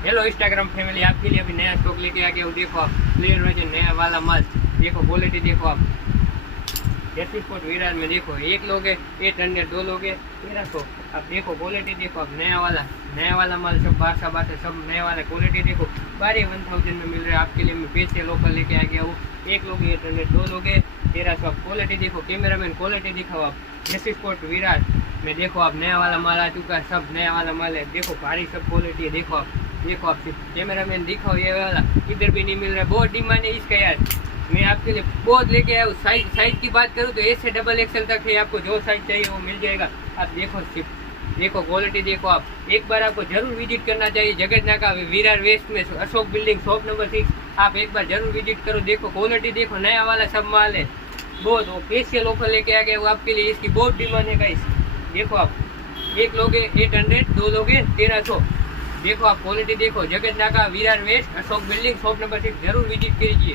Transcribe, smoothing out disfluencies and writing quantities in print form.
Hello Instagram family, आपके लिए अभी नया स्टॉक लेके आ गया हूँ। देखो आप, क्लियर वर्जन नया वाला माल। देखो क्वालिटी देखो आप। जैसी स्पोर्ट विराट में देखो, एक लोगे 800, दो लोगे 1300। आप देखो क्वालिटी देखो आप, नया वाला माल सब 12 सब नया वाला। क्वालिटी देखो 12,1000 में मिल रहा है आपके लिए। मैं पैसे लोकल लेके आ गया हूँ। एक लोगे 800, दो लोगे 1300। आप क्वालिटी देखो, कैमरामैन क्वालिटी दिखाओ आप। जैसी स्पोर्ट विराट में देखो आप, नया वाला माल आ चुका है, सब नया वाला माल है। देखो भारी सब क्वालिटी है। देखो आप कैमरामैन दिखाओ, ये वाला इधर भी नहीं मिल रहा है। बहुत डिमांड है इसका यार। मैं आपके लिए बहुत लेके आया हूँ। साइज की बात करूँ तो एस से डबल एक्सएल तक है। आपको जो साइज चाहिए वो मिल जाएगा। आप देखो देखो क्वालिटी देखो आप। एक बार आपको जरूर विजिट करना चाहिए जगत नाका विरार वेस्ट में अशोक बिल्डिंग शॉप नंबर 6। आप एक बार जरूर विजिट करो। देखो क्वालिटी देखो, नया वाला सब माल है। बहुत वो स्पेशल ऑफर लेके आ गए वो आपके लिए। इसकी बहुत डिमांड है गाइस। देखो आप, एक लोगे 800, दो लोगे 1300। देखो आप क्वालिटी देखो, Jagat Naka Virar west Ashok building shop number 6 जरूर विजिट कीजिए।